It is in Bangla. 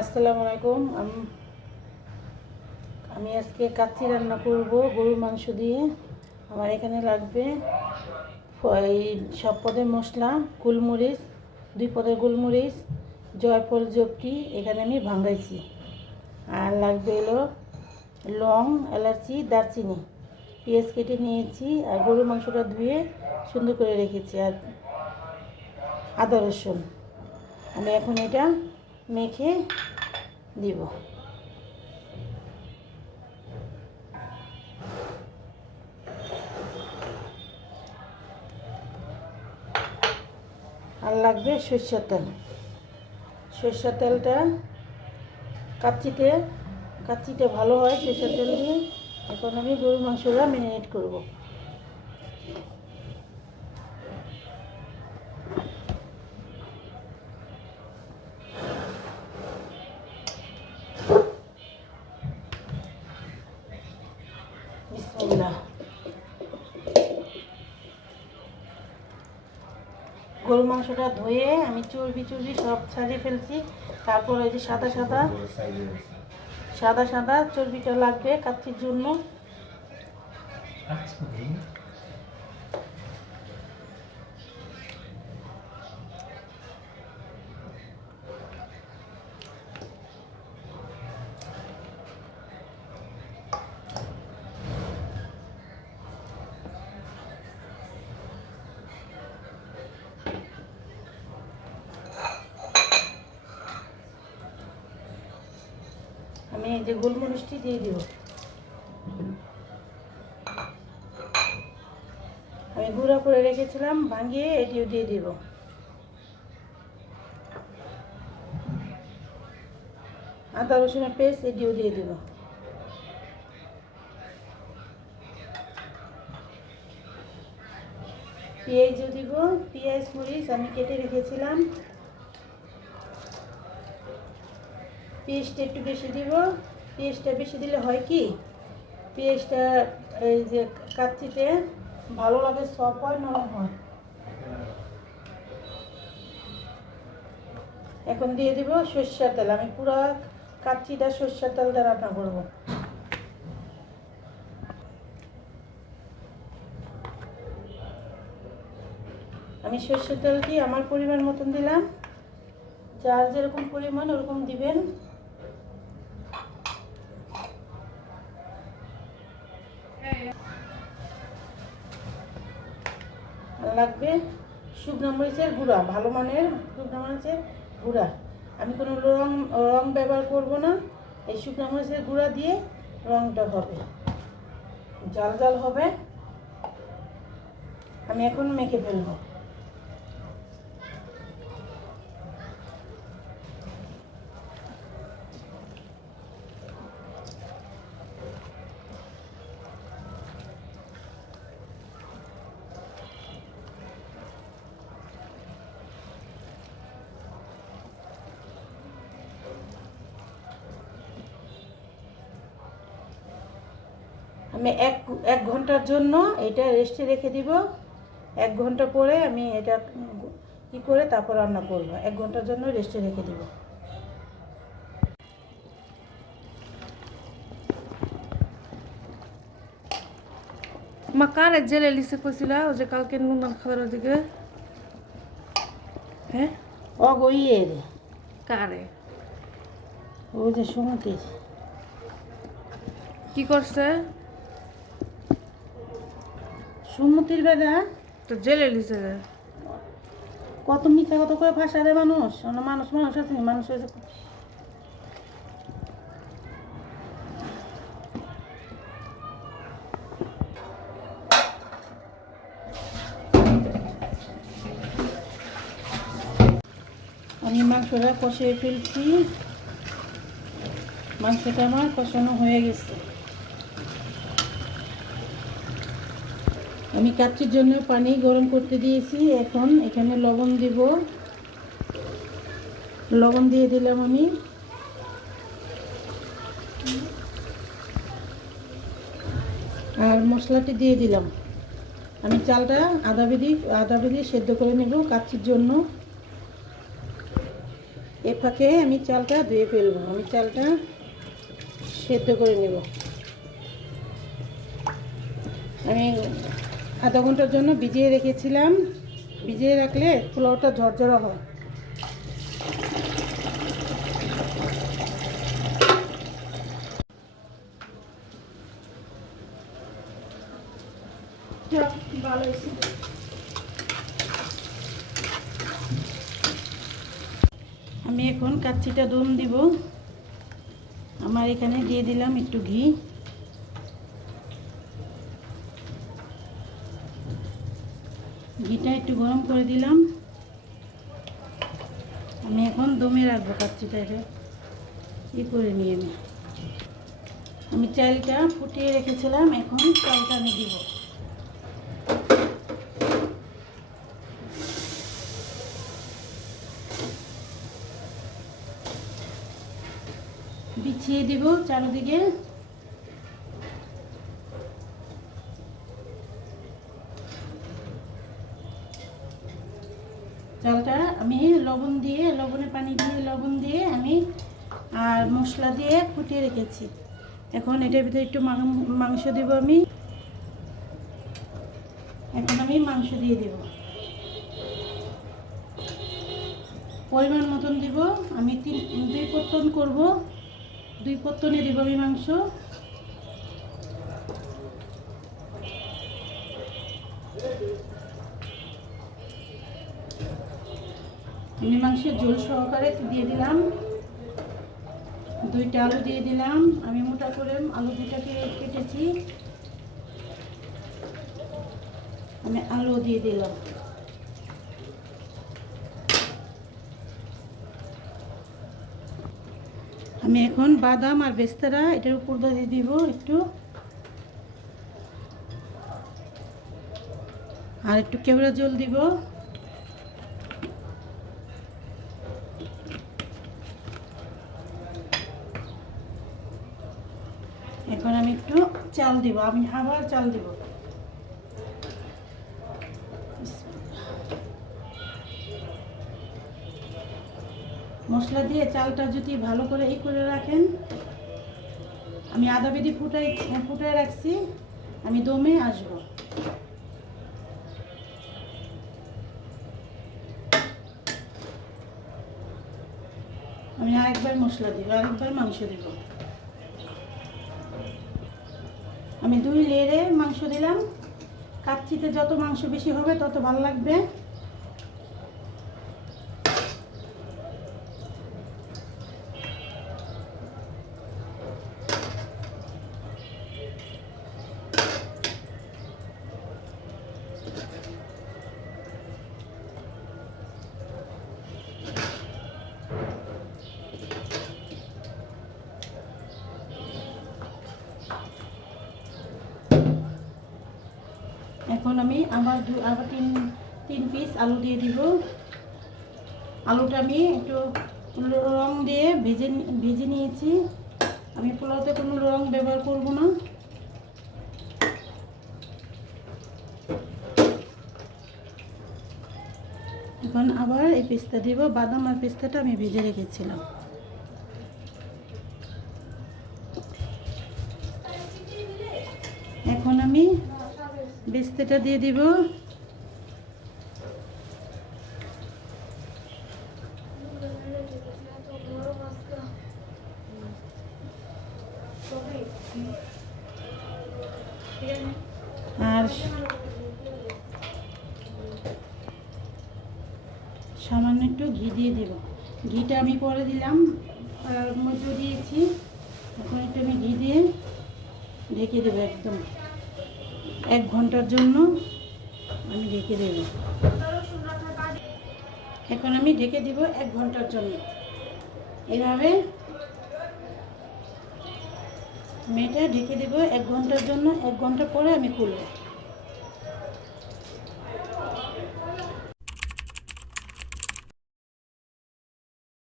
আসসালামু আলাইকুম। আমি আজকে কাচ্চি রান্না করব গরুর মাংস দিয়ে। আমার এখানে লাগবে এই সব পদের মশলা, গোলমরিচ, 2 পদের গোলমরিচ, জয়ফল, জপটি এখানে আমি ভাঙাইছি। আর লাগবে হলো লং, এলাচি, দারচিনি, পেঁয়াজ কেটে নিয়েছি। আর গরুর মাংসটা ধুয়ে সুন্দর করে রেখেছি। আর আদা রসুন আমি এখন এটা মেখে দিব। আর লাগবে সরষের তেল। সরষের তেলটা কাচ্চিতে ভালো হয় সরষের তেল দিয়ে। এখন আমি গরুর মাংসটা ম্যারিনেট করব। বিসমিল্লাহ। গরুর মাংসটা ধুয়ে আমি চর্বি সব ছাড়িয়ে ফেলছি। তারপর এই যে সাদা সাদা চর্বিটা লাগবে কাচ্চির জন্য। আমি এই যে গোলমরিচটি দিয়ে দিব। আমি গুঁড়া করে রেখেছিলাম, ভাঙিয়ে এটিও দিয়ে দিব। আদা রসুনের পেস্ট এটিও দিয়ে দিব। পেঁয়াজও দিব, পেঁয়াজ মরিচ আমি কেটে রেখেছিলাম। পেঁয়াজটা একটু বেশি দিব। পেঁয়াজটা বেশি দিলে হয় কি, পেঁয়াজটা এই যে কাচ্চিতে ভালো লাগে, সফট হয়, নরম হয়। এখন দিয়ে দিব সরষের তেল। আমি পুরো কাচ্চিটা সরষের তেল দিয়ে রান্না করব। আমি সরষের তেলটি আমার পরিমাণ মতন দিলাম। যার যেরকম পরিমাণ ওরকম দিবেন। লাগবে শুকনো মরিচের গুঁড়া, ভালো মানের শুকনো মরিচের গুঁড়া। আমি কোনো রং ব্যবহার করব না। এই শুকনো মরিচের গুঁড়া দিয়ে রংটা হবে, জাল জাল হবে। আমি এখন মেখে ফেলবো। আমি এক ঘন্টার জন্য এটা রেস্টে রেখে দিব। 1 ঘন্টা পরে আমি এটা কি করে তারপর রান্না করব। 1 ঘন্টার জন্য রেস্টে রেখে দিব। মা কারে জেলে লিসে কইছিলা ও যে কালকে নুন খাবার দিকে? হ্যাঁ, অগইয়ের কারে ও যে সুমতির কি করছে? সুমতির বেলা তো জেলে লিসে। কত মিথ্যা কত করে ভাষা দেয় মানুষ। মানুষ মানুষ আছে, মানুষ হয়েছে। আমি মাংসটা কষিয়ে ফেলছি। মাংসটা আমার কষানো হয়ে গেছে। আমি কাচ্চির জন্য পানি গরম করতে দিয়েছি। এখন এখানে লবণ দিব। লবণ দিয়ে দিলাম আমি। আর মশলাটি দিয়ে দিলাম। আমি চালটা আধা বেদি সেদ্ধ করে নেব কাচ্চির জন্য। এ ফাঁকে আমি চালটা ধুয়ে ফেলবো। আমি চালটা সেদ্ধ করে নেব। আমি আধা ঘন্টার জন্য ভিজিয়ে রেখেছিলাম। ভিজিয়ে রাখলে পোলাওটা ঝরঝরা হয়। ভালো হয়েছে। আমি এখন কাচ্চিটা দম দিব। আমার এখানে দিয়ে দিলাম একটু ঘি। ঘিটা একটু গরম করে দিলাম। আমি এখন দমে রাখবো কাচ্চিটা। এটা করে নিয়ে আমি চালটা ফুটিয়ে রেখেছিলাম। এখন চালটা আমি দিব। বিছিয়ে দিব চারিদিকে। চালটা আমি লবণে পানি দিয়ে লবণ দিয়ে আমি আর মশলা দিয়ে ফুটিয়ে রেখেছি। এখন এটার ভিতরে একটু মাংস দিব আমি। এখন আমি মাংস দিয়ে দেব। পরিমাণ মতন দিব। আমি 2 পত্তন করব। 2 পত্তনে দিব আমি মাংস। আমি মাংসের ঝোল সহকারে দিয়ে দিলাম। 2টা আলু দিয়ে দিলাম। আমি মোটা করে আলু 2টাকে কেটেছি। আমি আলু দিয়ে দিলাম। আমি এখন বাদাম আর বেস্তারা এটার উপর দিয়ে দিব একটু। আর একটু কেওড়া জল দিব। এখন আমি একটু চাল দিব। আমি আবার চাল দিব। মশলা দিয়ে চালটা যদি ভালো করে করে রাখেন। আমি আদা বেদি ফুটাই রাখছি। আমি দমে আসবো। আমি আরেকবার মশলা দিব, আরেকবার মাংস দিব। আমি 2 লেয়ারে মাংস দিলাম। কাচ্চিতে যত মাংস বেশি হবে তত ভালো লাগবে। এখন আমি আবার 3 পিস আলু দিয়ে দিব। আলুটা আমি একটু রং দিয়ে ভেজে নিয়েছি। আমি পোলাওতে কোনো রং ব্যবহার করব না। এখন আবার এই পেস্তা দিব। বাদাম আর পেস্তাটা আমি ভেজে রেখেছিলাম। এখন আমি পেস্তাটা দিয়ে দিব। আর সামান্য একটু ঘি দিয়ে দেব। ঘিটা আমি পরে দিলাম, আর মধ্যে দিয়েছি। এখন একটু আমি ঘি দিয়ে ঢেকে দেবো। একদম 1 ঘন্টার জন্য আমি ঢেকে দেব। এখন আমি ঢেকে দিব 1 ঘন্টার জন্য। এভাবে আমি এটা ঢেকে দেবো 1 ঘন্টার জন্য। 1 ঘন্টা পরে আমি খুলবো।